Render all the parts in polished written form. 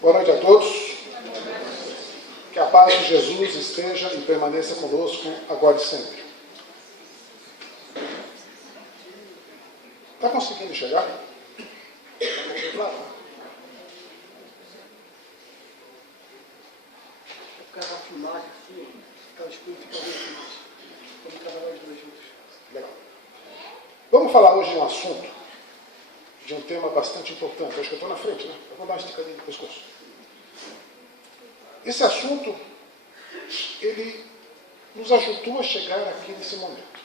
Boa noite a todos. Que a paz de Jesus esteja e permaneça conosco agora e sempre. Está conseguindo chegar? Claro. Por causa da filmagem, aquela escura fica muito mais. Vamos trabalhar os dois juntos. Legal. Vamos falar hoje de um assunto, de um tema bastante importante. Acho que eu estou na frente, né? Eu vou dar uma esticadinha no pescoço. Esse assunto, ele nos ajudou a chegar aqui nesse momento.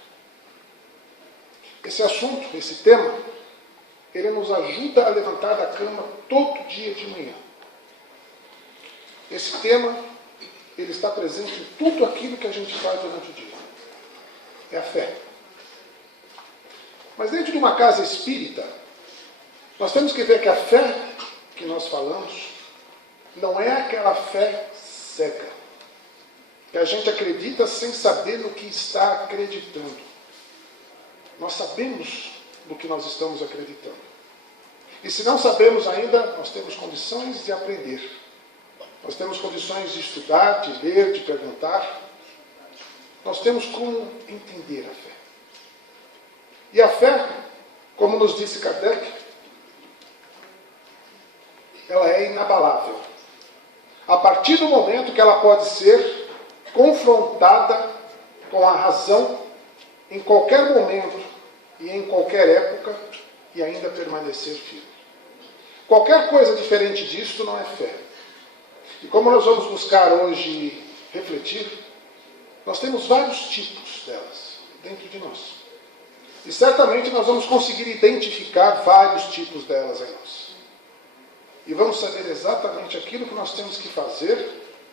Esse assunto, esse tema, ele nos ajuda a levantar da cama todo dia de manhã. Esse tema, ele está presente em tudo aquilo que a gente faz durante o dia. É a fé. Mas dentro de uma casa espírita, nós temos que ver que a fé que nós falamos não é aquela fé cega, que a gente acredita sem saber no que está acreditando. Nós sabemos no que nós estamos acreditando. E se não sabemos ainda, nós temos condições de aprender. Nós temos condições de estudar, de ler, de perguntar. Nós temos como entender a fé. E a fé, como nos disse Kardec, ela é inabalável. A partir do momento que ela pode ser confrontada com a razão em qualquer momento e em qualquer época e ainda permanecer firme. Qualquer coisa diferente disto não é fé. E como nós vamos buscar hoje refletir, nós temos vários tipos delas dentro de nós. E certamente nós vamos conseguir identificar vários tipos delas em nós. E vamos saber exatamente aquilo que nós temos que fazer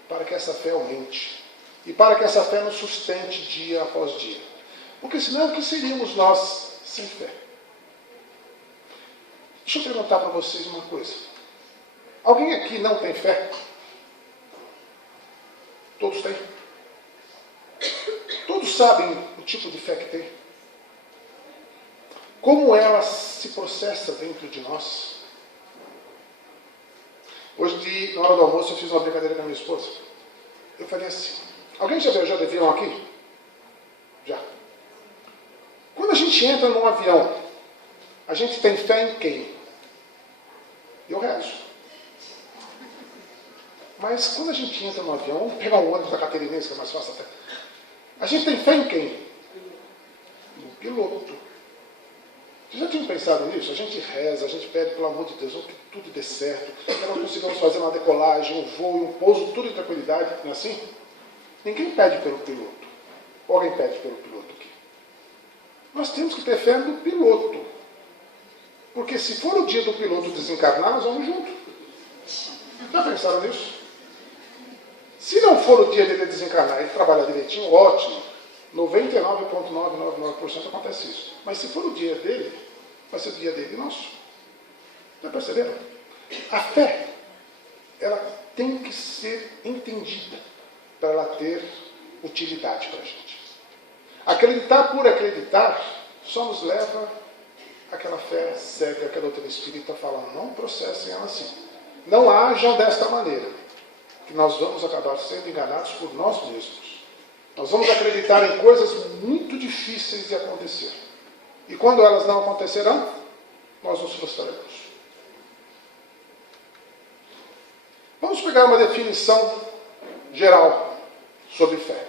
para que essa fé aumente. E para que essa fé nos sustente dia após dia. Porque senão, o que seríamos nós sem fé? Deixa eu perguntar para vocês uma coisa. Alguém aqui não tem fé? Todos têm? Todos sabem o tipo de fé que tem? Como ela se processa dentro de nós? Hoje, na hora do almoço, eu fiz uma brincadeira com a minha esposa. Eu falei assim, alguém já viajou de avião aqui? Já. Quando a gente entra num avião, a gente tem fé em quem? Eu rezo. Mas quando a gente entra no avião, vamos pegar um ônibus da Catarinense, que é mais fácil até. A gente tem fé em quem? No piloto. Vocês já tinham pensado nisso? A gente reza, a gente pede, pelo amor de Deus, que tudo dê certo, que nós consigamos fazer uma decolagem, um voo, um pouso, tudo em tranquilidade, não é assim? Ninguém pede pelo piloto. Ou alguém pede pelo piloto aqui? Nós temos que ter fé no piloto. Porque se for o dia do piloto desencarnar, nós vamos junto. Já pensaram nisso? Se não for o dia dele desencarnar e trabalhar direitinho, ótimo. 99,999% acontece isso. Mas se for o dia dele, vai ser o dia dele e nosso. Já perceberam? A fé, ela tem que ser entendida para ela ter utilidade para a gente. Acreditar por acreditar só nos leva àquela fé cega que a doutrina espírita fala, não processem ela assim. Não ajam desta maneira, que nós vamos acabar sendo enganados por nós mesmos. Nós vamos acreditar em coisas muito difíceis de acontecer. E quando elas não acontecerão, nós nos frustraremos. Vamos pegar uma definição geral sobre fé.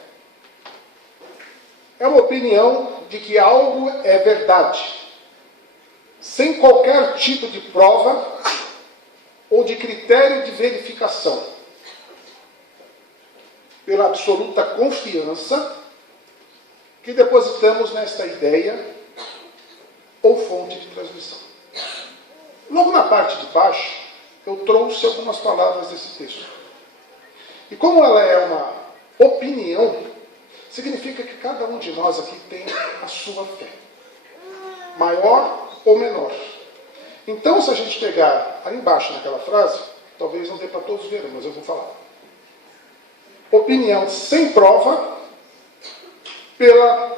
É uma opinião de que algo é verdade, sem qualquer tipo de prova ou de critério de verificação, pela absoluta confiança que depositamos nesta ideia ou fonte de transmissão. Logo na parte de baixo, eu trouxe algumas palavras desse texto. E como ela é uma opinião, significa que cada um de nós aqui tem a sua fé, maior ou menor. Então, se a gente pegar ali embaixo naquela frase, talvez não dê para todos verem, mas eu vou falar. Opinião sem prova, pela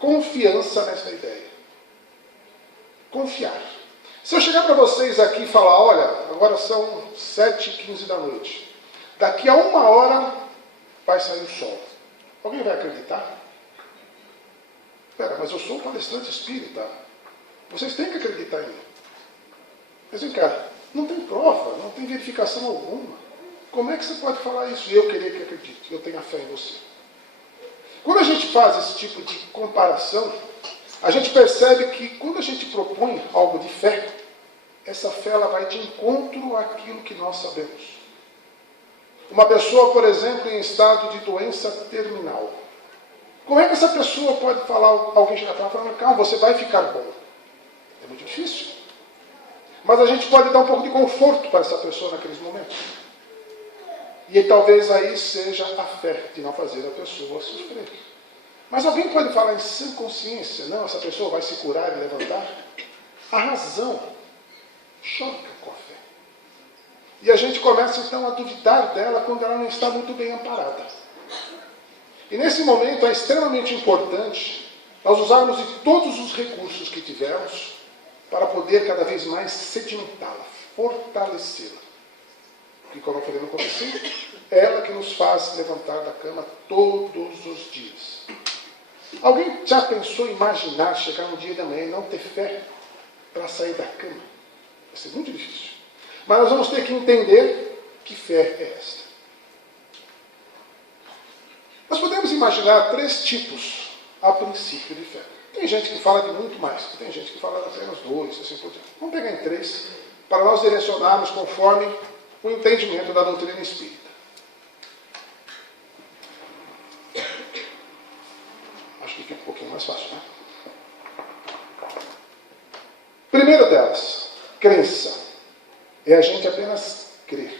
confiança nessa ideia. Confiar. Se eu chegar para vocês aqui e falar, olha, agora são 7h15 da noite, daqui a 1 hora vai sair o sol, alguém vai acreditar? Espera, mas eu sou um palestrante espírita, vocês têm que acreditar em mim. Mas vem cá, não tem prova, não tem verificação alguma. Como é que você pode falar isso e eu querer que acredite, eu tenha fé em você? Quando a gente faz esse tipo de comparação, a gente percebe que quando a gente propõe algo de fé, essa fé ela vai de encontro àquilo que nós sabemos. Uma pessoa, por exemplo, em estado de doença terminal. Como é que essa pessoa pode falar, alguém chegar para ela e falar, calma, você vai ficar bom? É muito difícil. Mas a gente pode dar um pouco de conforto para essa pessoa naqueles momentos. E talvez aí seja a fé de não fazer a pessoa sofrer. Mas alguém pode falar em sã consciência, não, essa pessoa vai se curar e levantar? A razão choca com a fé. E a gente começa então a duvidar dela quando ela não está muito bem amparada. E nesse momento é extremamente importante nós usarmos de todos os recursos que tivermos para poder cada vez mais sedimentá-la, fortalecê-la. E como eu falei no começo, é ela que nos faz levantar da cama todos os dias. Alguém já pensou em imaginar chegar um dia da manhã e não ter fé para sair da cama? Vai ser muito difícil. Mas nós vamos ter que entender que fé é esta. Nós podemos imaginar 3 tipos a princípio de fé. Tem gente que fala de muito mais, tem gente que fala de apenas 2, assim por diante. Vamos pegar em 3 para nós direcionarmos conforme o entendimento da doutrina espírita. Acho que fica um pouquinho mais fácil, né? Primeira delas, crença. É a gente apenas crer.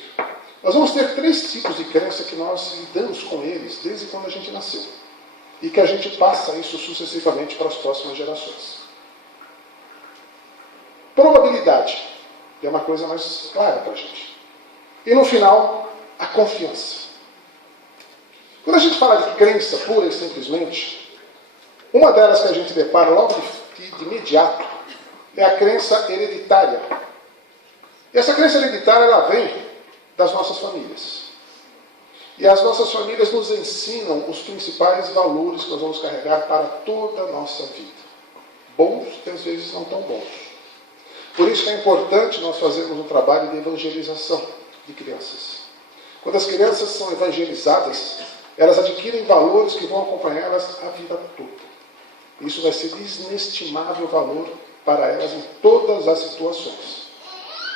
Nós vamos ter 3 tipos de crença que nós lidamos com eles desde quando a gente nasceu. E que a gente passa isso sucessivamente para as próximas gerações. Probabilidade. É uma coisa mais clara para a gente. E no final, a confiança. Quando a gente fala de crença pura e simplesmente, uma delas que a gente depara logo de imediato é a crença hereditária. E essa crença hereditária ela vem das nossas famílias. E as nossas famílias nos ensinam os principais valores que nós vamos carregar para toda a nossa vida. Bons e às vezes não tão bons. Por isso que é importante nós fazermos um trabalho de evangelização de crianças. Quando as crianças são evangelizadas, elas adquirem valores que vão acompanhá-las a vida toda. Isso vai ser de inestimável valor para elas em todas as situações.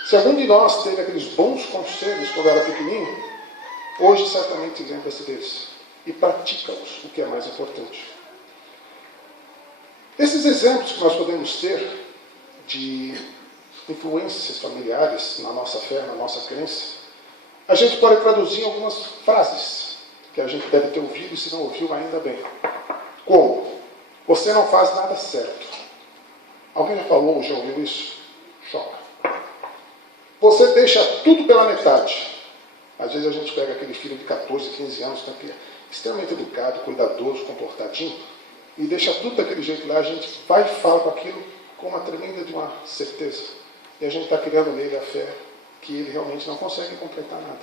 Se algum de nós teve aqueles bons conselhos quando era pequenininho, hoje certamente lembra-se deles e pratica-os, o que é mais importante. Esses exemplos que nós podemos ter de influências familiares na nossa fé, na nossa crença, a gente pode traduzir em algumas frases que a gente deve ter ouvido e se não ouviu, ainda bem. Como? Você não faz nada certo. Alguém já falou ou já ouviu isso? Choca. Você deixa tudo pela metade. Às vezes a gente pega aquele filho de 14, 15 anos, que é extremamente educado, cuidadoso, comportadinho, e deixa tudo daquele jeito lá, a gente vai e fala com aquilo com uma tremenda de uma certeza. E a gente está criando nele a fé que ele realmente não consegue completar nada.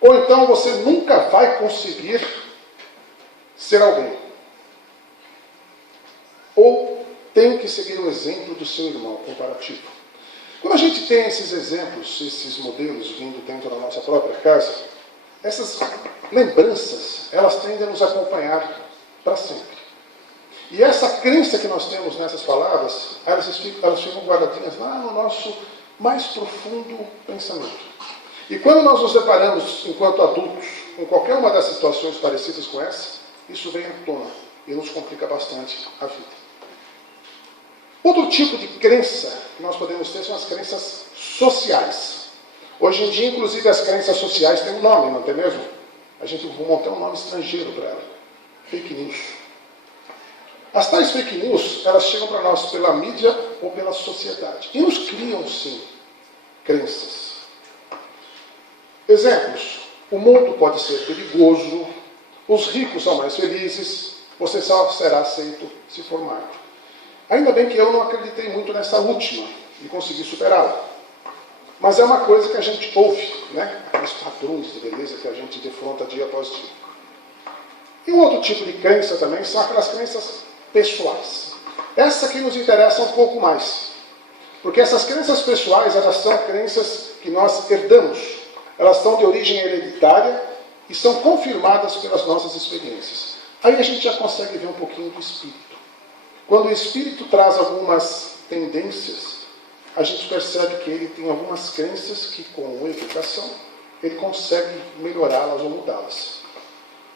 Ou então você nunca vai conseguir ser alguém. Ou tem que seguir o exemplo do seu irmão, comparativo. Quando a gente tem esses exemplos, esses modelos vindo dentro da nossa própria casa, essas lembranças, elas tendem a nos acompanhar para sempre. E essa crença que nós temos nessas palavras, elas ficam guardadinhas lá no nosso mais profundo pensamento. E quando nós nos deparamos, enquanto adultos, com qualquer uma das situações parecidas com essa, isso vem à tona e nos complica bastante a vida. Outro tipo de crença que nós podemos ter são as crenças sociais. Hoje em dia, inclusive, as crenças sociais têm um nome, não tem mesmo? A gente vai montar um nome estrangeiro para ela. Fake news. As tais fake news, elas chegam para nós pela mídia ou pela sociedade. E nos criam, sim, crenças. Exemplos. O mundo pode ser perigoso, os ricos são mais felizes, você só será aceito se for magro. Ainda bem que eu não acreditei muito nessa última, e conseguir superá-la. Mas é uma coisa que a gente ouve, né? Aqueles padrões de beleza que a gente defronta dia após dia. E um outro tipo de crença também são aquelas crenças pessoais. Essa que nos interessa um pouco mais. Porque essas crenças pessoais, elas são crenças que nós herdamos. Elas são de origem hereditária e são confirmadas pelas nossas experiências. Aí a gente já consegue ver um pouquinho do espírito. Quando o espírito traz algumas tendências, a gente percebe que ele tem algumas crenças que, com a educação, ele consegue melhorá-las ou mudá-las.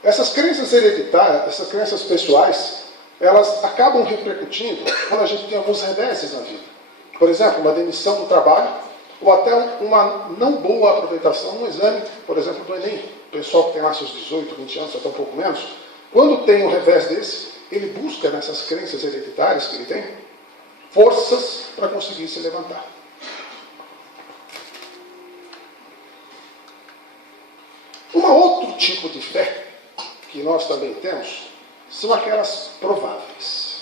Essas crenças hereditárias, essas crenças pessoais, elas acabam repercutindo quando a gente tem alguns reveses na vida. Por exemplo, uma demissão do trabalho, ou até uma não boa aproveitação no exame, por exemplo, do Enem. O pessoal que tem lá seus 18, 20 anos, até um pouco menos, quando tem um revés desse, ele busca nessas crenças hereditárias que ele tem, forças para conseguir se levantar. Um outro tipo de fé que nós também temos são aquelas prováveis.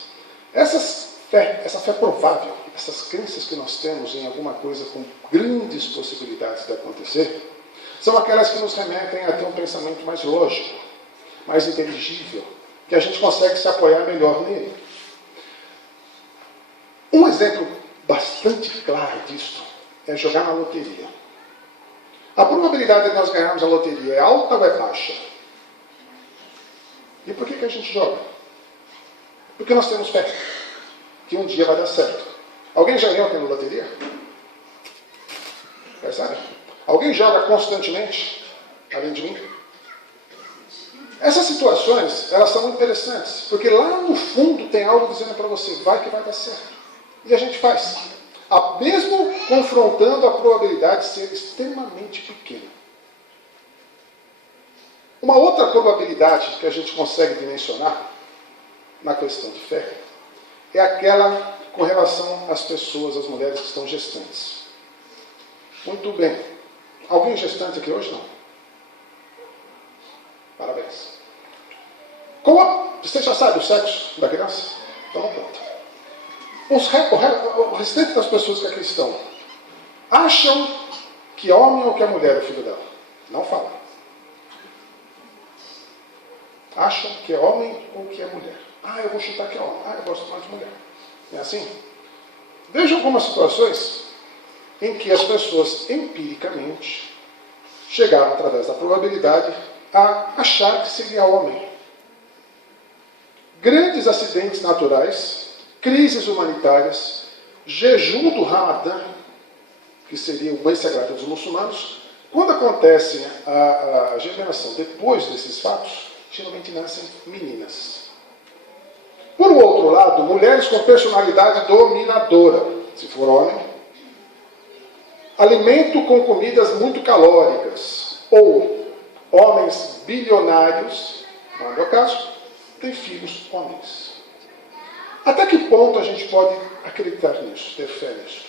Essa fé provável, essas crenças que nós temos em alguma coisa com grandes possibilidades de acontecer, são aquelas que nos remetem a ter um pensamento mais lógico, mais inteligível, que a gente consegue se apoiar melhor nele. Um exemplo bastante claro disso é jogar na loteria. A probabilidade de nós ganharmos a loteria é alta ou é baixa? E por que a gente joga? Porque nós temos fé que um dia vai dar certo. Alguém já ganhou aqui na loteria? Percebe? Alguém joga constantemente, além de mim? Essas situações, elas são muito interessantes, porque lá no fundo tem algo dizendo para você, vai que vai dar certo. E a gente faz. Mesmo confrontando a probabilidade de ser extremamente pequena. Uma outra probabilidade que a gente consegue dimensionar na questão de fé é aquela com relação às pessoas, às mulheres que estão gestantes. Muito bem. Alguém gestante aqui hoje? Não. Parabéns. Você já sabe o sexo da criança? Então não conta. O restante das pessoas que aqui estão acham que é homem ou que é mulher o filho dela. Não fala. Acham que é homem ou que é mulher. Eu vou chutar que é homem. Eu gosto mais de mulher. É assim? Vejam algumas situações em que as pessoas empiricamente chegaram, através da probabilidade, a achar que seria homem. Grandes acidentes naturais, crises humanitárias, jejum do Ramadã, que seria o mês sagrado dos muçulmanos, quando acontece a geração depois desses fatos, geralmente nascem meninas. Por outro lado, mulheres com personalidade dominadora, se for homem, alimento com comidas muito calóricas, ou homens bilionários, não é o meu caso, têm filhos homens. Até que ponto a gente pode acreditar nisso, ter fé nisso?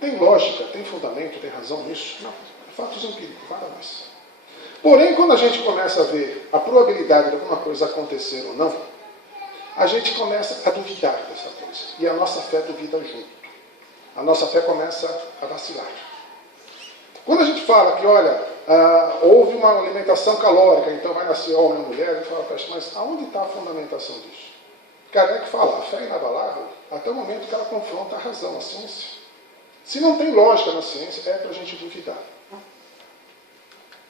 Tem lógica, tem fundamento, tem razão nisso? Não, é fatos empíricos, nada mais. Porém, quando a gente começa a ver a probabilidade de alguma coisa acontecer ou não, a gente começa a duvidar dessa coisa. E a nossa fé duvida junto. A nossa fé começa a vacilar. Quando a gente fala que, olha, houve uma alimentação calórica, então vai nascer homem ou mulher, a gente fala, mas aonde está a fundamentação disso? Kardec fala, a fé é inabalável até o momento que ela confronta a razão, a ciência. Se não tem lógica na ciência, é para a gente duvidar.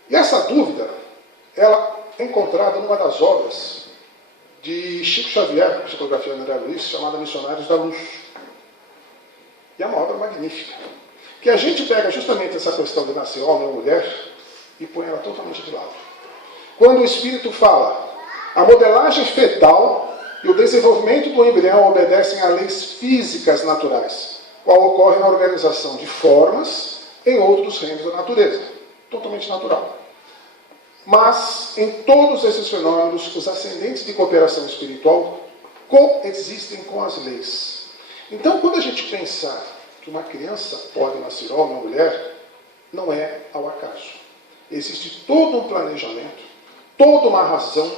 E essa dúvida, ela é encontrada numa das obras de Chico Xavier, psicografia de André Luiz, chamada Missionários da Luz. E é uma obra magnífica. Que a gente pega justamente essa questão de nascer homem ou mulher e põe ela totalmente de lado. Quando o Espírito fala, a modelagem fetal e o desenvolvimento do embrião obedecem a leis físicas naturais, qual ocorre na organização de formas em outros reinos da natureza. Totalmente natural. Mas, em todos esses fenômenos, os ascendentes de cooperação espiritual coexistem com as leis. Então, quando a gente pensar que uma criança pode nascer homem ou mulher, não é ao acaso. Existe todo um planejamento, toda uma razão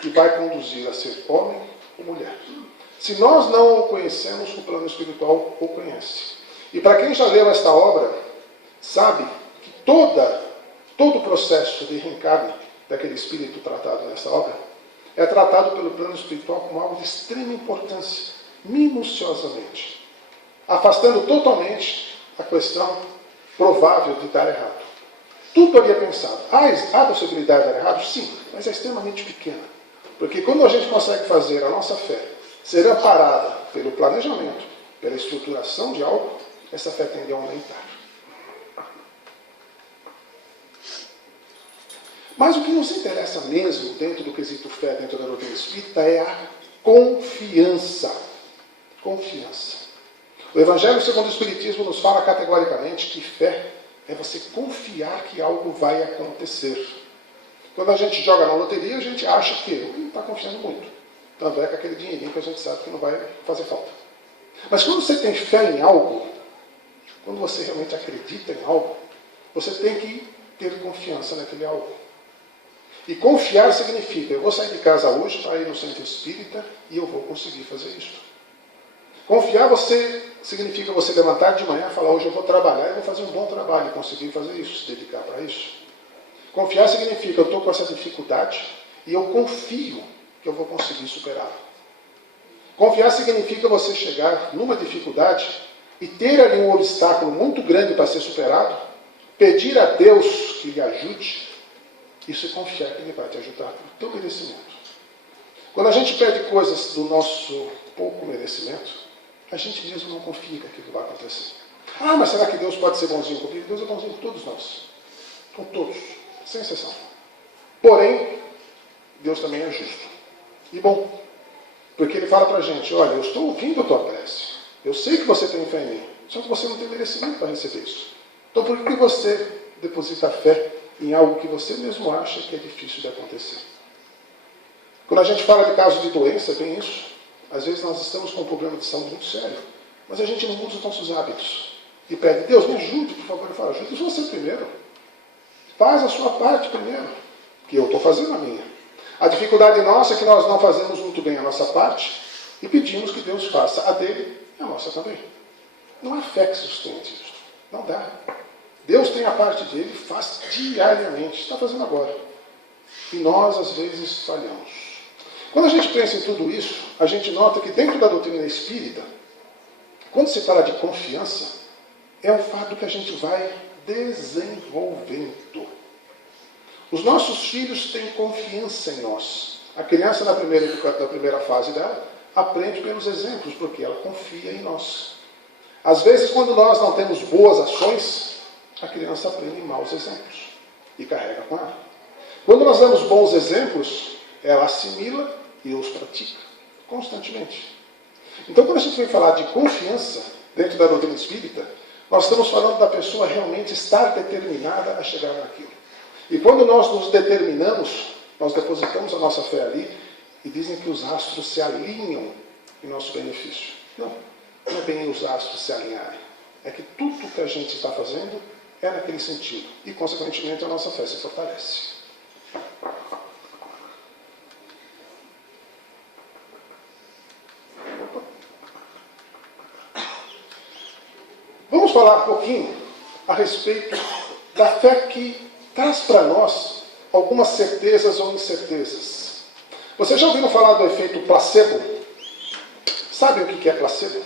que vai conduzir a ser homem ou mulher. Se nós não o conhecemos, o plano espiritual o conhece. E para quem já leu esta obra, sabe que todo o processo de reencarne daquele espírito tratado nesta obra é tratado pelo plano espiritual como algo de extrema importância, minuciosamente, afastando totalmente a questão provável de dar errado. Tudo ali é pensado. Há possibilidade de dar errado? Sim, mas é extremamente pequena. Porque quando a gente consegue fazer a nossa fé ser amparada pelo planejamento, pela estruturação de algo, essa fé tende a aumentar. Mas o que nos interessa mesmo, dentro do quesito fé, dentro da doutrina espírita, é a confiança. Confiança. O Evangelho segundo o Espiritismo nos fala categoricamente que fé é você confiar que algo vai acontecer. Quando a gente joga na loteria, a gente acha que não está confiando muito. Tanto é que aquele dinheirinho que a gente sabe que não vai fazer falta. Mas quando você tem fé em algo, quando você realmente acredita em algo, você tem que ter confiança naquele algo. E confiar significa, eu vou sair de casa hoje para ir no centro espírita e eu vou conseguir fazer isso. Confiar significa você levantar de manhã e falar, hoje eu vou trabalhar e vou fazer um bom trabalho e conseguir fazer isso, se dedicar para isso. Confiar significa, eu estou com essa dificuldade e eu confio que eu vou conseguir superá-la. Confiar significa você chegar numa dificuldade e ter ali um obstáculo muito grande para ser superado, pedir a Deus que lhe ajude. Isso é confiar que Ele vai te ajudar por teu merecimento. Quando a gente pede coisas do nosso pouco merecimento, a gente mesmo não confia que aquilo vai acontecer. Ah, mas será que Deus pode ser bonzinho comigo? Deus é bonzinho com todos nós. Com todos, sem exceção. Porém, Deus também é justo. E bom, porque Ele fala para a gente, olha, eu estou ouvindo a tua prece. Eu sei que você tem fé em mim, só que você não tem merecimento para receber isso. Então por que você deposita fé em algo que você mesmo acha que é difícil de acontecer? Quando a gente fala de casos de doença, tem isso. Às vezes nós estamos com um problema de saúde muito sério, mas a gente não muda os nossos hábitos. E pede, Deus, me ajude, por favor. Eu falo, ajude você primeiro. Faz a sua parte primeiro, que eu estou fazendo a minha. A dificuldade nossa é que nós não fazemos muito bem a nossa parte e pedimos que Deus faça a dele e a nossa também. Não há fé que sustente isso. Não dá. Deus tem a parte dele, faz diariamente. Está fazendo agora. E nós, às vezes, falhamos. Quando a gente pensa em tudo isso, a gente nota que dentro da doutrina espírita, quando se fala de confiança, é um fato que a gente vai desenvolvendo. Os nossos filhos têm confiança em nós. A criança, na primeira fase dela, aprende pelos exemplos, porque ela confia em nós. Às vezes, quando nós não temos boas ações, a criança aprende maus exemplos e carrega com ela. Quando nós damos bons exemplos, ela assimila e os pratica constantemente. Então, quando a gente vem falar de confiança dentro da doutrina espírita, nós estamos falando da pessoa realmente estar determinada a chegar naquilo. E quando nós nos determinamos, nós depositamos a nossa fé ali e dizem que os astros se alinham em nosso benefício. Não é bem os astros se alinharem. É que tudo que a gente está fazendo é naquele sentido. E, consequentemente, a nossa fé se fortalece. Vamos falar um pouquinho a respeito da fé que traz para nós algumas certezas ou incertezas. Vocês já ouviram falar do efeito placebo? Sabem o que é placebo?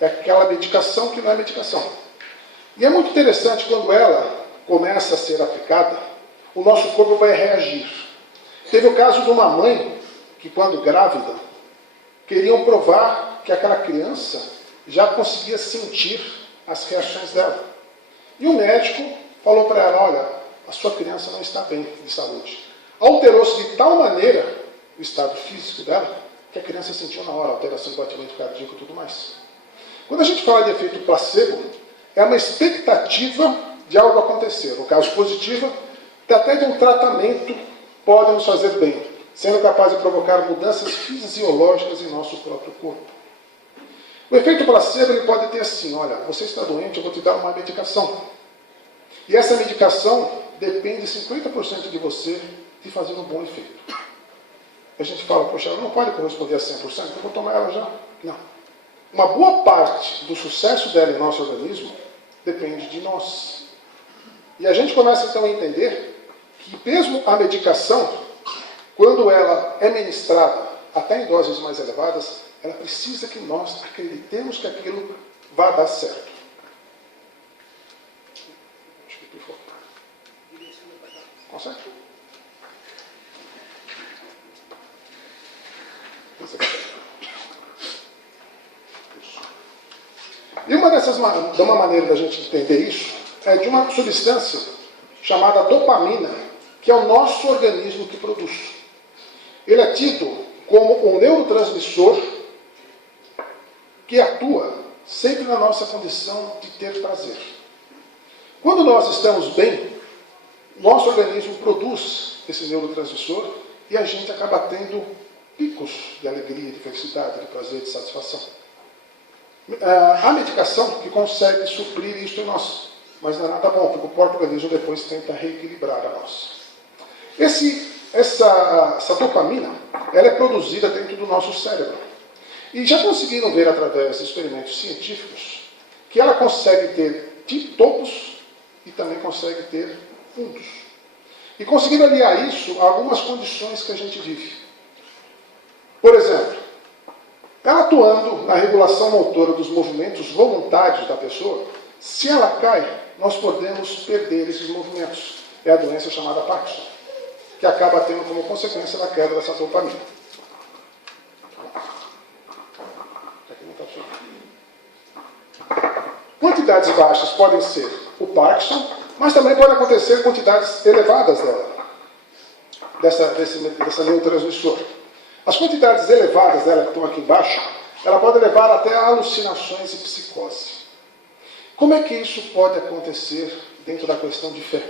É aquela medicação que não é medicação. E é muito interessante quando ela começa a ser aplicada, o nosso corpo vai reagir. Teve o caso de uma mãe que, quando grávida, queriam provar que aquela criança já conseguia sentir as reações dela. E o médico falou para ela, olha, a sua criança não está bem de saúde. Alterou-se de tal maneira o estado físico dela, que a criança sentiu na hora alteração do batimento cardíaco e tudo mais. Quando a gente fala de efeito placebo, é uma expectativa de algo acontecer. No caso positivo, até de um tratamento pode nos fazer bem, sendo capaz de provocar mudanças fisiológicas em nosso próprio corpo. O efeito placebo ele pode ter assim, olha, você está doente, eu vou te dar uma medicação. E essa medicação depende 50% de você de fazer um bom efeito. a gente fala, poxa, ela não pode corresponder a 100%, então eu vou tomar ela já. Não. Uma boa parte do sucesso dela em nosso organismo depende de nós. E a gente começa então a entender que mesmo a medicação, quando ela é ministrada até em doses mais elevadas, ela precisa que nós acreditemos que aquilo vai dar certo. Acho que pifou. Consegue? E uma maneira da gente entender isso é de uma substância chamada dopamina, que é o nosso organismo que produz. Ele é tido como um neurotransmissor que atua sempre na nossa condição de ter prazer. Quando nós estamos bem, nosso organismo produz esse neurotransmissor e a gente acaba tendo picos de alegria, de felicidade, de prazer, de satisfação. A medicação que consegue suprir isso em nós, mas não é nada bom, porque o próprio organismo depois tenta reequilibrar a nós. Essa dopamina, ela é produzida dentro do nosso cérebro. E já conseguiram ver através de experimentos científicos que ela consegue ter topos e também consegue ter fundos. E conseguiram aliar isso a algumas condições que a gente vive. Por exemplo, ela atuando na regulação motora dos movimentos voluntários da pessoa, se ela cai, nós podemos perder esses movimentos. É a doença chamada Parkinson, que acaba tendo como consequência da queda dessa dopamina. Quantidades baixas podem ser o Parkinson, mas também pode acontecer quantidades elevadas dela, dessa neurotransmissor. As quantidades elevadas dela que estão aqui embaixo, ela pode levar até a alucinações e psicose. Como é que isso pode acontecer dentro da questão de fé?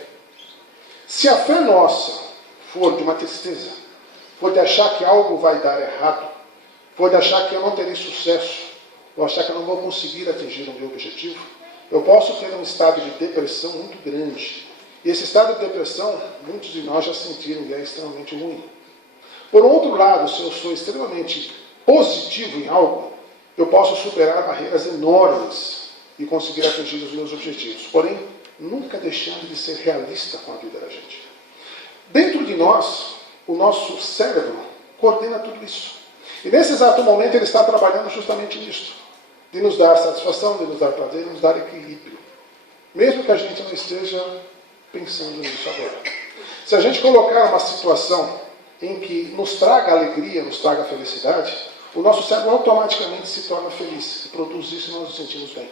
Se a fé nossa for de uma tristeza, for de achar que algo vai dar errado, for de achar que eu não terei sucesso, ou achar que eu não vou conseguir atingir o meu objetivo, eu posso ter um estado de depressão muito grande. E esse estado de depressão, muitos de nós já sentiram e é extremamente ruim. Por outro lado, se eu sou extremamente positivo em algo, eu posso superar barreiras enormes e conseguir atingir os meus objetivos. Porém, nunca deixando de ser realista com a vida da gente. Dentro de nós, o nosso cérebro coordena tudo isso. E nesse exato momento ele está trabalhando justamente nisso. De nos dar satisfação, de nos dar prazer, de nos dar equilíbrio. Mesmo que a gente não esteja pensando nisso agora. Se a gente colocar uma situação em que nos traga alegria, nos traga felicidade, o nosso cérebro automaticamente se torna feliz. E produz isso e nós nos sentimos bem.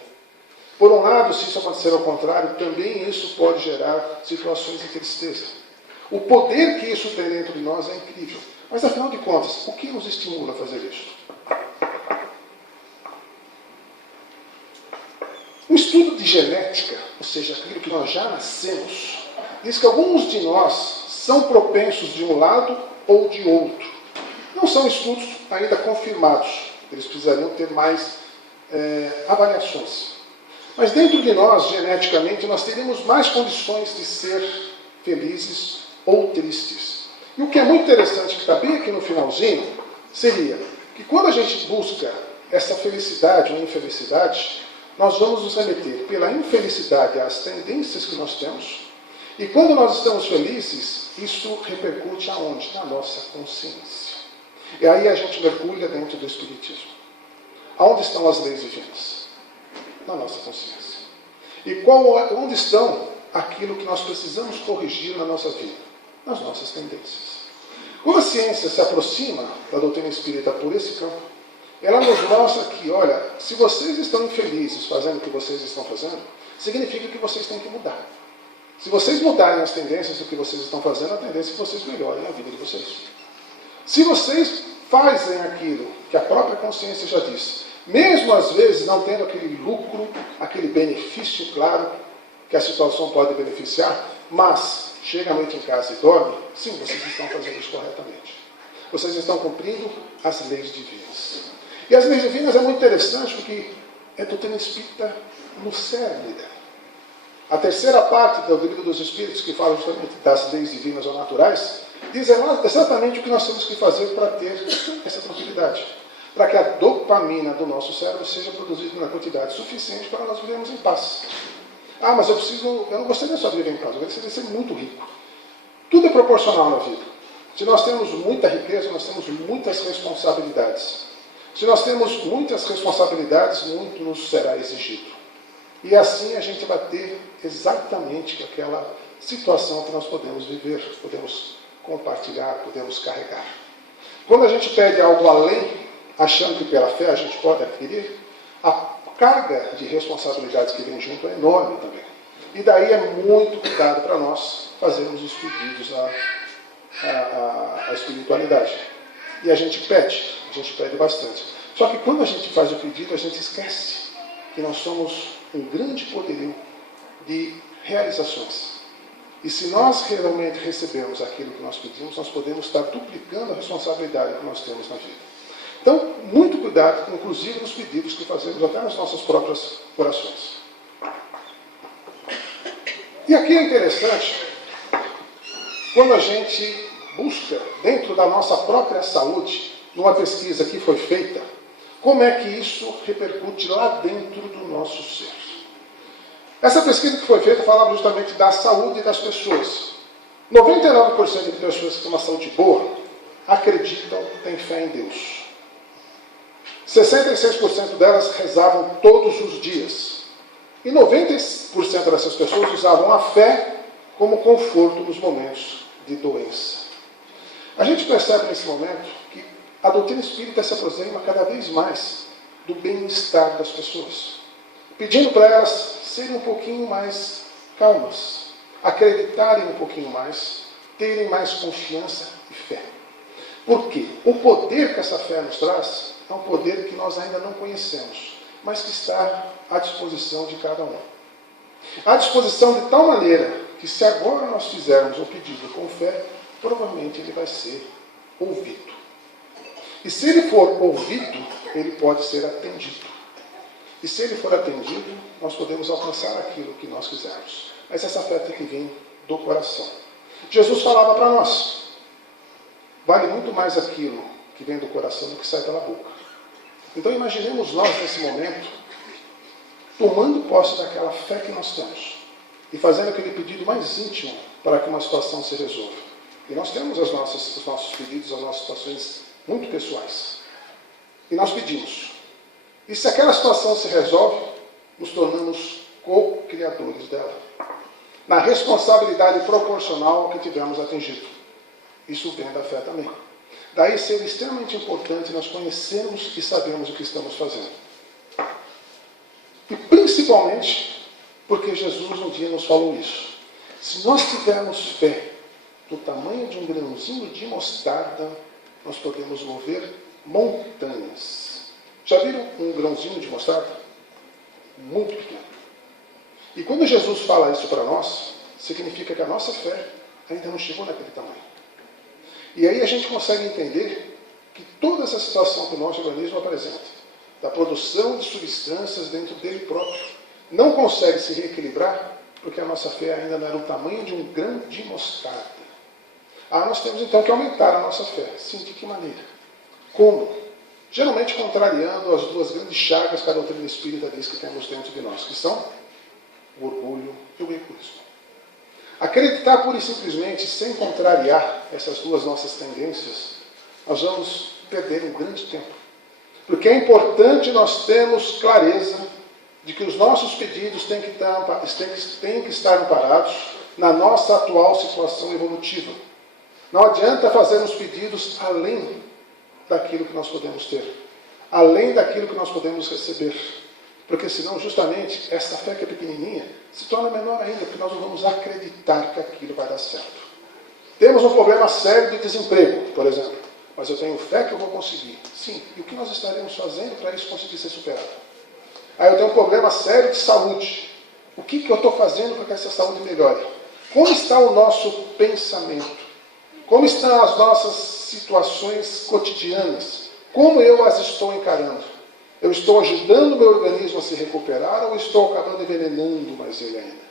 Por um lado, se isso acontecer ao contrário, também isso pode gerar situações de tristeza. O poder que isso tem dentro de nós é incrível. Mas, afinal de contas, o que nos estimula a fazer isso? Um estudo de genética, ou seja, aquilo que nós já nascemos, diz que alguns de nós são propensos de um lado ou de outro. Não são estudos ainda confirmados. Eles precisariam ter mais avaliações. Mas dentro de nós, geneticamente, nós teríamos mais condições de ser felizes ou tristes. E o que é muito interessante, que está bem aqui no finalzinho, seria que quando a gente busca essa felicidade ou infelicidade, nós vamos nos remeter pela infelicidade às tendências que nós temos, e quando nós estamos felizes, isso repercute aonde? Na nossa consciência. E aí a gente mergulha dentro do Espiritismo. Aonde estão as leis divinas? Na nossa consciência. E onde estão aquilo que nós precisamos corrigir na nossa vida? Nas nossas tendências. Quando a ciência se aproxima da doutrina espírita por esse campo, ela nos mostra que, olha, se vocês estão infelizes fazendo o que vocês estão fazendo, significa que vocês têm que mudar. Se vocês mudarem as tendências do que vocês estão fazendo, a tendência é que vocês melhorem a vida de vocês. Se vocês fazem aquilo que a própria consciência já disse, mesmo às vezes não tendo aquele lucro, aquele benefício claro, que a situação pode beneficiar, mas chega à noite em casa e dorme, sim, vocês estão fazendo isso corretamente. Vocês estão cumprindo as leis divinas. E as leis divinas é muito interessante porque é doutrina espírita no cerne dela. A terceira parte do livro dos Espíritos, que fala justamente das leis divinas ou naturais, diz exatamente o que nós temos que fazer para ter essa tranquilidade. Para que a dopamina do nosso cérebro seja produzida na quantidade suficiente para nós vivermos em paz. Ah, mas eu não gostaria só de viver em paz, eu gostaria de ser muito rico. Tudo é proporcional na vida. Se nós temos muita riqueza, nós temos muitas responsabilidades. Se nós temos muitas responsabilidades, muito nos será exigido. E assim a gente vai ter exatamente aquela situação que nós podemos viver, podemos compartilhar, podemos carregar. Quando a gente pede algo além, achando que pela fé a gente pode adquirir, a carga de responsabilidades que vem junto é enorme também. E daí é muito cuidado para nós fazermos os pedidos à espiritualidade. E a gente pede bastante. Só que quando a gente faz o pedido, a gente esquece que nós somos um grande poderio de realizações. E se nós realmente recebermos aquilo que nós pedimos, nós podemos estar duplicando a responsabilidade que nós temos na vida. Então, muito cuidado, inclusive nos pedidos que fazemos até nas nossas próprias orações. E aqui é interessante, quando a gente busca, dentro da nossa própria saúde, numa pesquisa que foi feita, como é que isso repercute lá dentro do nosso ser. Essa pesquisa que foi feita falava justamente da saúde das pessoas. 99% de pessoas que têm uma saúde boa acreditam, têm fé em Deus. 66% delas rezavam todos os dias. E 90% dessas pessoas usavam a fé como conforto nos momentos de doença. A gente percebe nesse momento que a doutrina espírita se aproxima cada vez mais do bem-estar das pessoas, pedindo para elas serem um pouquinho mais calmas, acreditarem um pouquinho mais, terem mais confiança e fé. Por quê? O poder que essa fé nos traz é um poder que nós ainda não conhecemos, mas que está à disposição de cada um. À disposição de tal maneira que se agora nós fizermos um pedido com fé, provavelmente ele vai ser ouvido. E se ele for ouvido, ele pode ser atendido. E se ele for atendido, nós podemos alcançar aquilo que nós quisermos. Mas essa fé tem que vir do coração. Jesus falava para nós, vale muito mais aquilo que vem do coração do que sai pela boca. Então imaginemos nós nesse momento, tomando posse daquela fé que nós temos e fazendo aquele pedido mais íntimo para que uma situação se resolva. E nós temos os nossos pedidos, as nossas situações muito pessoais. E nós pedimos. E se aquela situação se resolve, nos tornamos co-criadores dela. Na responsabilidade proporcional ao que tivermos atingido. Isso vem da fé também. Daí ser extremamente importante nós conhecermos e sabermos o que estamos fazendo. E principalmente porque Jesus um dia nos falou isso. Se nós tivermos fé do tamanho de um grãozinho de mostarda, nós podemos mover montanhas. Já viram um grãozinho de mostarda? Muito pequeno. E quando Jesus fala isso para nós, significa que a nossa fé ainda não chegou naquele tamanho. E aí a gente consegue entender que toda essa situação que o nosso organismo apresenta, da produção de substâncias dentro dele próprio, não consegue se reequilibrar porque a nossa fé ainda não era o tamanho de um grão de mostarda. Nós temos então que aumentar a nossa fé. Sim, de que maneira? Como? Geralmente contrariando as duas grandes chagas que a doutrina espírita diz que temos dentro de nós, que são o orgulho e o egoísmo. Acreditar pura e simplesmente, sem contrariar essas duas nossas tendências, nós vamos perder um grande tempo. Porque é importante nós termos clareza de que os nossos pedidos têm que estar amparados na nossa atual situação evolutiva. Não adianta fazermos pedidos além daquilo que nós podemos ter, além daquilo que nós podemos receber. Porque senão, justamente, essa fé que é pequenininha se torna menor ainda, porque nós não vamos acreditar que aquilo vai dar certo. Temos um problema sério de desemprego, por exemplo, mas eu tenho fé que eu vou conseguir. Sim, e o que nós estaremos fazendo para isso conseguir ser superado? Eu tenho um problema sério de saúde. O que eu estou fazendo para que essa saúde melhore? Como está o nosso pensamento? Como estão as nossas situações cotidianas? Como eu as estou encarando? Eu estou ajudando o meu organismo a se recuperar ou estou acabando envenenando mais ele ainda?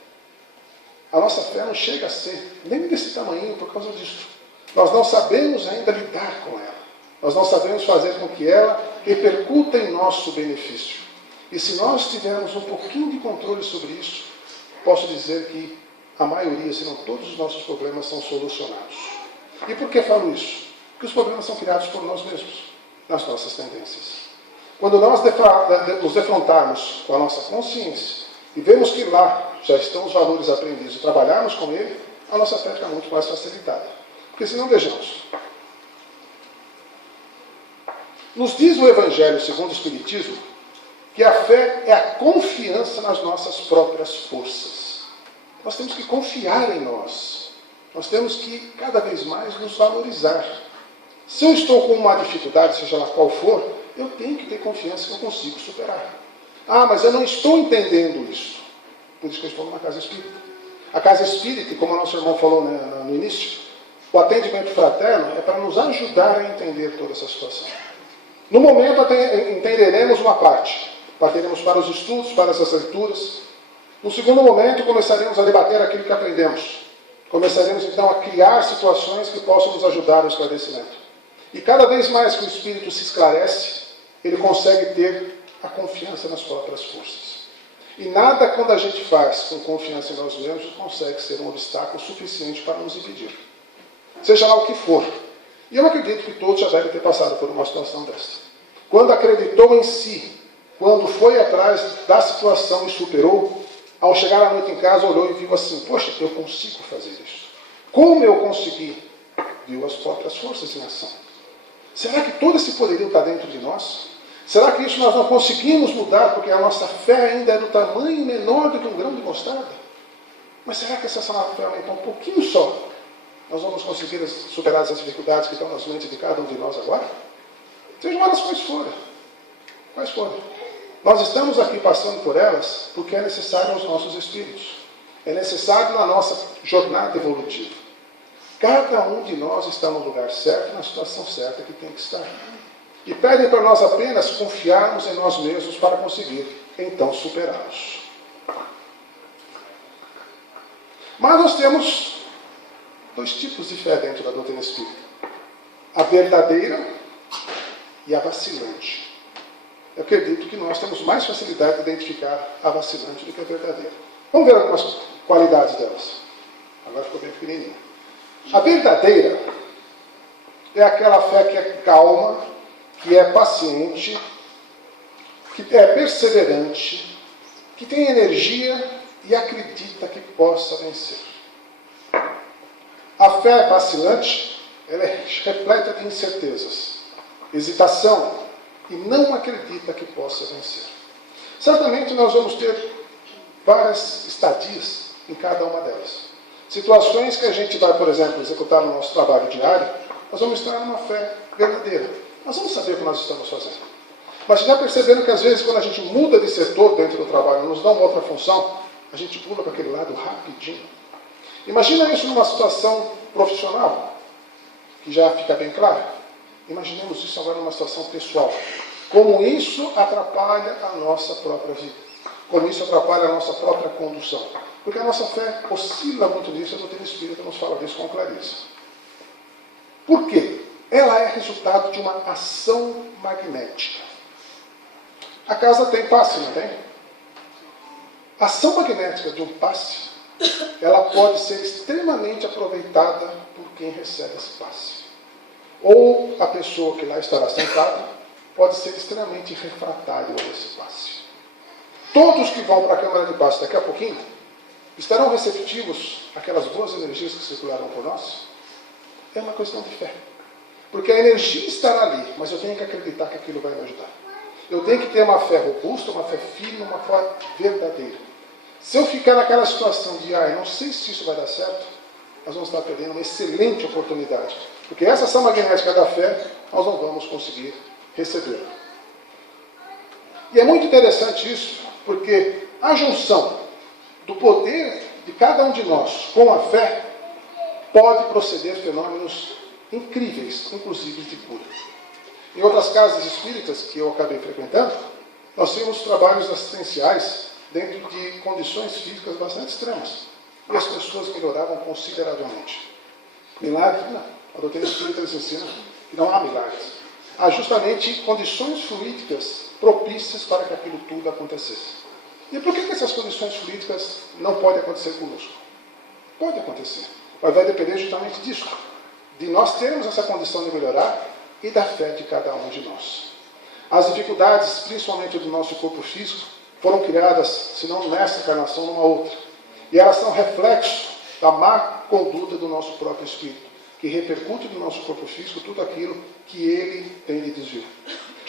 A nossa fé não chega a ser nem desse tamanho por causa disso. Nós não sabemos ainda lidar com ela. Nós não sabemos fazer com que ela repercuta em nosso benefício. E se nós tivermos um pouquinho de controle sobre isso, posso dizer que a maioria, se não todos os nossos problemas são solucionados. E por que falo isso? Porque os problemas são criados por nós mesmos, nas nossas tendências. Quando nós nos defrontarmos com a nossa consciência e vemos que lá já estão os valores aprendidos e trabalharmos com ele, a nossa fé fica muito mais facilitada. Porque senão, vejamos, nos diz o Evangelho segundo o Espiritismo que a fé é a confiança nas nossas próprias forças. Nós temos que confiar em nós. Nós temos que cada vez mais nos valorizar. Se eu estou com uma dificuldade, seja lá qual for, eu tenho que ter confiança que eu consigo superar. Ah, mas eu não estou entendendo isso. Por isso que eu estou numa casa espírita. A casa espírita, como o nosso irmão falou no início, o atendimento fraterno é para nos ajudar a entender toda essa situação. No momento entenderemos uma parte. Partiremos para os estudos, para essas leituras. No segundo momento, começaremos a debater aquilo que aprendemos. Começaremos então a criar situações que possam nos ajudar no esclarecimento. E cada vez mais que o espírito se esclarece, ele consegue ter a confiança nas próprias forças. E nada, quando a gente faz com confiança em nós mesmos, consegue ser um obstáculo suficiente para nos impedir. Seja lá o que for. E eu acredito que todos já devem ter passado por uma situação dessa. Quando acreditou em si, quando foi atrás da situação e superou, ao chegar à noite em casa, olhou e viu assim, poxa, eu consigo fazer isso. Como eu consegui? Viu as próprias forças em ação. Será que todo esse poderio está dentro de nós? Será que isso nós não conseguimos mudar porque a nossa fé ainda é do tamanho menor do que um grão de mostarda? Mas será que essa nossa fé aumentar um pouquinho só, nós vamos conseguir superar as dificuldades que estão nas mentes de cada um de nós agora? Sejam elas quais forem. Quais forem. Nós estamos aqui passando por elas porque é necessário aos nossos espíritos. É necessário na nossa jornada evolutiva. Cada um de nós está no lugar certo, na situação certa que tem que estar. E pedem para nós apenas confiarmos em nós mesmos para conseguir, então, superá-los. Mas nós temos dois tipos de fé dentro da doutrina espírita. A verdadeira e a vacilante. Eu acredito que nós temos mais facilidade de identificar a vacilante do que a verdadeira. Vamos ver algumas qualidades delas. Agora ficou bem pequenininha. A verdadeira é aquela fé que é calma, que é paciente, que é perseverante, que tem energia e acredita que possa vencer. A fé vacilante, ela é repleta de incertezas, hesitação e não acredita que possa vencer. Certamente nós vamos ter várias estadias em cada uma delas. Situações que a gente vai, por exemplo, executar no nosso trabalho diário, nós vamos estar numa fé verdadeira. Nós vamos saber o que nós estamos fazendo. Mas já percebendo que às vezes quando a gente muda de setor dentro do trabalho, nos dá uma outra função, a gente pula para aquele lado rapidinho. Imagina isso numa situação profissional, que já fica bem claro. Imaginemos isso agora numa situação pessoal. Como isso atrapalha a nossa própria vida. Como isso atrapalha a nossa própria condução. Porque a nossa fé oscila muito nisso, a doutrina espírita nos fala disso com clareza. Por quê? Ela é resultado de uma ação magnética. A casa tem passe, não tem? A ação magnética de um passe, ela pode ser extremamente aproveitada por quem recebe esse passe. Ou a pessoa que lá estará sentada pode ser extremamente refratário a esse passe. Todos que vão para a câmara de passe daqui a pouquinho estarão receptivos àquelas boas energias que circularão por nós? É uma questão de fé. Porque a energia estará ali, mas eu tenho que acreditar que aquilo vai me ajudar. Eu tenho que ter uma fé robusta, uma fé firme, uma fé verdadeira. Se eu ficar naquela situação de, não sei se isso vai dar certo, nós vamos estar perdendo uma excelente oportunidade. Porque essa ação magnética da fé, nós não vamos conseguir receber. E é muito interessante isso, porque a junção do poder de cada um de nós com a fé pode proceder fenômenos incríveis, inclusive de cura. Em outras casas espíritas que eu acabei frequentando, nós tínhamos trabalhos assistenciais dentro de condições físicas bastante extremas. E as pessoas melhoravam consideravelmente. Milagre, não. A doutrina espírita nos ensina que não há milagres. Há justamente condições fluídicas propícias para que aquilo tudo acontecesse. E por que essas condições fluídicas não podem acontecer conosco? Pode acontecer, mas vai depender justamente disso, de nós termos essa condição de melhorar e da fé de cada um de nós. As dificuldades, principalmente do nosso corpo físico, foram criadas, se não nessa encarnação, numa outra. E elas são reflexo da má conduta do nosso próprio espírito, que repercute no nosso corpo físico tudo aquilo que ele tem de desvio.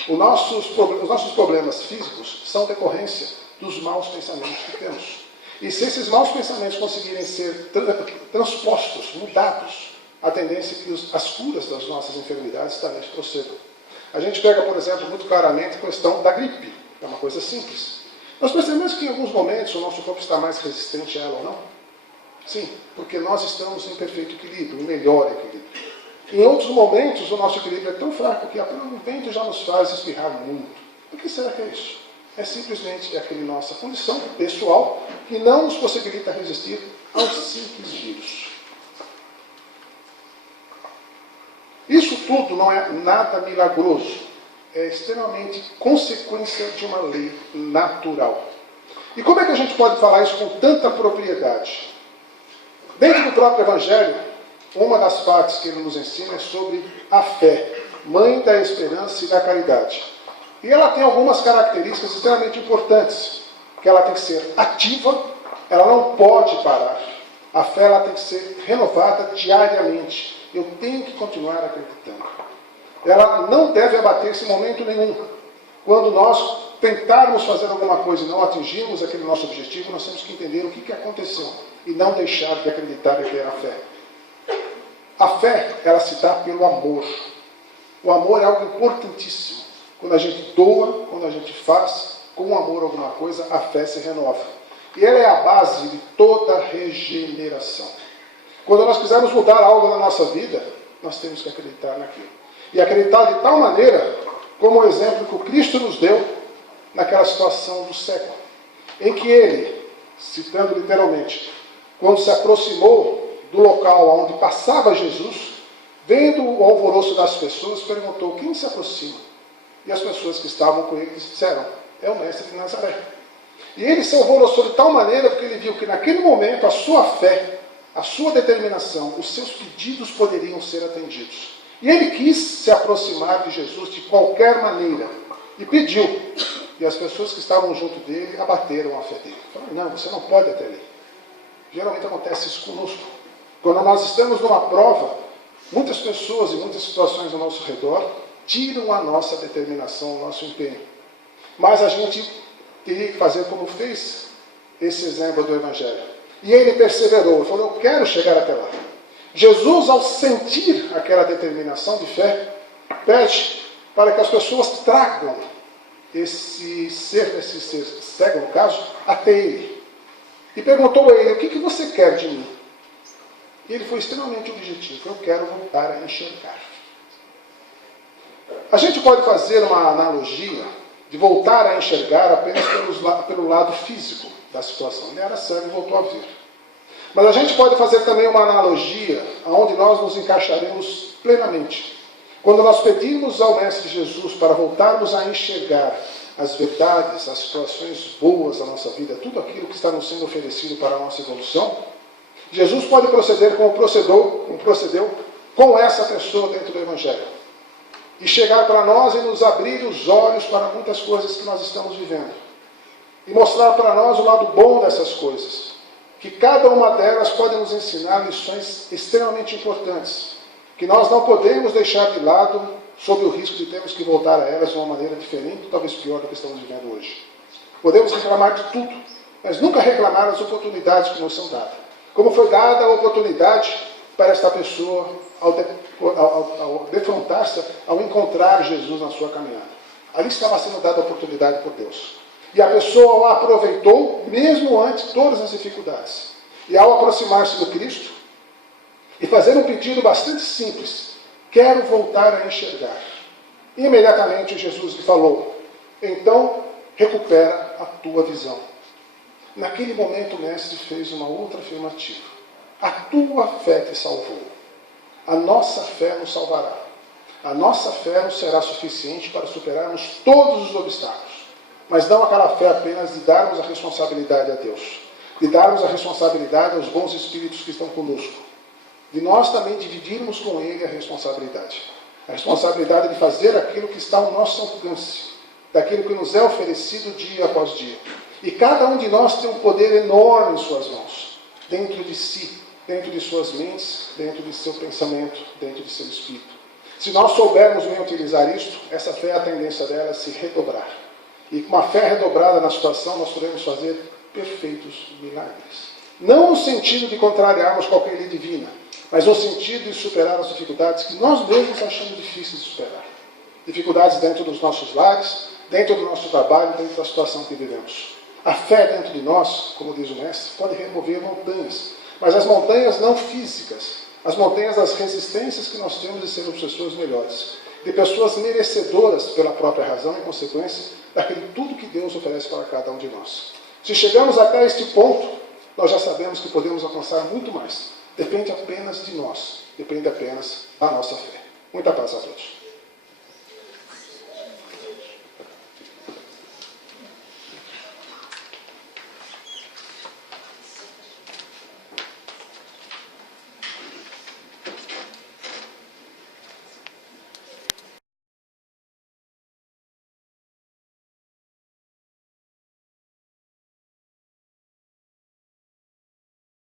Os nossos problemas físicos são decorrência dos maus pensamentos que temos. E se esses maus pensamentos conseguirem ser transpostos, mudados, a tendência é que as curas das nossas enfermidades também procedam. A gente pega, por exemplo, muito claramente a questão da gripe, que é uma coisa simples. Nós percebemos que em alguns momentos o nosso corpo está mais resistente a ela ou não? Sim, porque nós estamos em perfeito equilíbrio, em melhor equilíbrio. Em outros momentos o nosso equilíbrio é tão fraco que apenas um vento já nos faz espirrar muito. O que será que é isso? É simplesmente aquela nossa condição pessoal que não nos possibilita resistir a um simples vírus. Isso tudo não é nada milagroso, é extremamente consequência de uma lei natural. E como é que a gente pode falar isso com tanta propriedade? Dentro do próprio Evangelho, uma das partes que ele nos ensina é sobre a fé, mãe da esperança e da caridade. E ela tem algumas características extremamente importantes, que ela tem que ser ativa, ela não pode parar. A fé ela tem que ser renovada diariamente. Eu tenho que continuar acreditando. Ela não deve abater-se em momento nenhum. Quando nós tentarmos fazer alguma coisa e não atingirmos aquele nosso objetivo, nós temos que entender o que aconteceu e não deixar de acreditar e ter a fé. A fé, ela se dá pelo amor. O amor é algo importantíssimo. Quando a gente doa, quando a gente faz com amor alguma coisa, a fé se renova. E ela é a base de toda regeneração. Quando nós quisermos mudar algo na nossa vida, nós temos que acreditar naquilo. E acreditar de tal maneira, como o exemplo que o Cristo nos deu naquela situação do cego, em que ele, citando literalmente, quando se aproximou do local onde passava Jesus, vendo o alvoroço das pessoas, perguntou: quem se aproxima? E as pessoas que estavam com ele disseram: é o mestre de Nazaré. E ele se alvoroçou de tal maneira porque ele viu que naquele momento a sua fé, a sua determinação, os seus pedidos poderiam ser atendidos. E ele quis se aproximar de Jesus de qualquer maneira. E pediu. E as pessoas que estavam junto dele abateram a fé dele. Falaram: não, você não pode até ali. Geralmente acontece isso conosco. Quando nós estamos numa prova, muitas pessoas e muitas situações ao nosso redor tiram a nossa determinação, o nosso empenho. Mas a gente teria que fazer como fez esse exemplo do Evangelho. E ele perseverou, falou: eu quero chegar até lá. Jesus, ao sentir aquela determinação de fé, pede para que as pessoas tragam esse ser cego, no caso, até ele. E perguntou a ele: o que você quer de mim? E ele foi extremamente objetivo: eu quero voltar a enxergar. A gente pode fazer uma analogia de voltar a enxergar apenas pelo lado físico da situação. Ele era cego e voltou a ver. Mas a gente pode fazer também uma analogia onde nós nos encaixaremos plenamente. Quando nós pedimos ao Mestre Jesus para voltarmos a enxergar as verdades, as situações boas da nossa vida, tudo aquilo que está nos sendo oferecido para a nossa evolução, Jesus pode proceder como procedeu com essa pessoa dentro do Evangelho. E chegar para nós e nos abrir os olhos para muitas coisas que nós estamos vivendo. E mostrar para nós o lado bom dessas coisas. Que cada uma delas pode nos ensinar lições extremamente importantes. Que nós não podemos deixar de lado, sob o risco de termos que voltar a elas de uma maneira diferente, talvez pior do que estamos vivendo hoje. Podemos reclamar de tudo, mas nunca reclamar das oportunidades que nos são dadas. Como foi dada a oportunidade para esta pessoa ao defrontar-se, ao encontrar Jesus na sua caminhada. Ali estava sendo dada a oportunidade por Deus. E a pessoa a aproveitou, mesmo antes de todas as dificuldades. E ao aproximar-se do Cristo, e fazer um pedido bastante simples: quero voltar a enxergar. Imediatamente Jesus lhe falou: então recupera a tua visão. Naquele momento o Mestre fez uma outra afirmativa: a tua fé te salvou. A nossa fé nos salvará. A nossa fé nos será suficiente para superarmos todos os obstáculos. Mas não aquela fé apenas de darmos a responsabilidade a Deus, de darmos a responsabilidade aos bons espíritos que estão conosco, de nós também dividirmos com Ele a responsabilidade de fazer aquilo que está ao nosso alcance, daquilo que nos é oferecido dia após dia. E cada um de nós tem um poder enorme em suas mãos, dentro de si, dentro de suas mentes, dentro de seu pensamento, dentro de seu espírito. Se nós soubermos bem utilizar isto, essa fé, a tendência dela é se redobrar. E com uma fé redobrada na situação, nós podemos fazer perfeitos milagres. Não no sentido de contrariarmos qualquer lei divina, mas no sentido de superar as dificuldades que nós mesmos achamos difíceis de superar. Dificuldades dentro dos nossos lares, dentro do nosso trabalho, dentro da situação que vivemos. A fé dentro de nós, como diz o mestre, pode remover montanhas, mas as montanhas não físicas, as montanhas das resistências que nós temos de sermos pessoas melhores, de pessoas merecedoras pela própria razão e consequência daquilo tudo que Deus oferece para cada um de nós. Se chegamos até este ponto, nós já sabemos que podemos alcançar muito mais. Depende apenas de nós, depende apenas da nossa fé. Muita paz a todos.